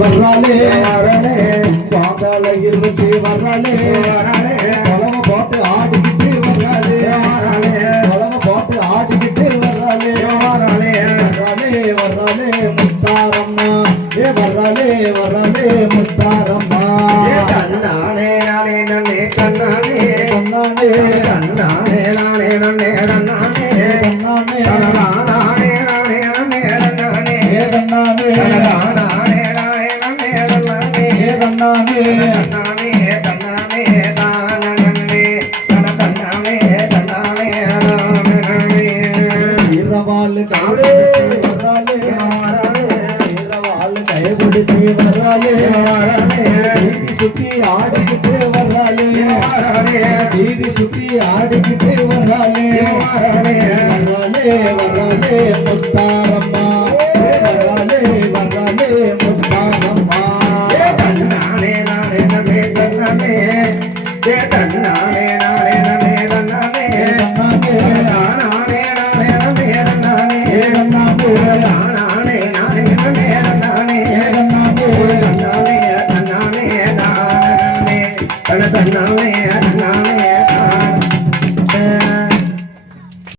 வர்றாளே வரலே பாதாள இருந்துச்சு வர்றாளே வரலே கொலம போட்டு ஆடிக்கிட்டு வர்றாளே வரலே கொலம போட்டு ஆடிக்கிட்டு வர்றாளே வரலே வர்றாளே வர்றாளே முத்தாரம்மா வர்றாளே வர்றாளே முத்தாரம்மா கண்ணானே நானே நன்னே கண்ணானே கண்ணானே கண்ணானே நானே நன்னே கண்ணானே கண்ணானே கண்ணானே நானே நன்னே கண்ணானே கண்ணானே கண்ணானே கண்ணாமே கண்ணாமே கண்ணாமே தானே கண்ணாமே கண்ணாமே தானே இரவால் காடே வர்றாலே இரவால் கைகுடிச்சு வர்றாலே வீதி சுத்தி ஆடிக்கிட்டு வர்றாலே வீதி சுத்தி ஆடிக்கிட்டு வர்றாலே வர்றாலே வர்றாலே முத்தாரம்மா வர்றாலே வர்றாலே முத்தாரம்மா தன்னானே நானே நமே தன்னானே ஏ தன்னானே நானே நமே தன்னானே தன்னானே நானே நானே நமே தன்னானே தன்னானே நானே நானே நமே தன்னானே தன்னானே தன்னானே தன்னானே தானே தன்னானே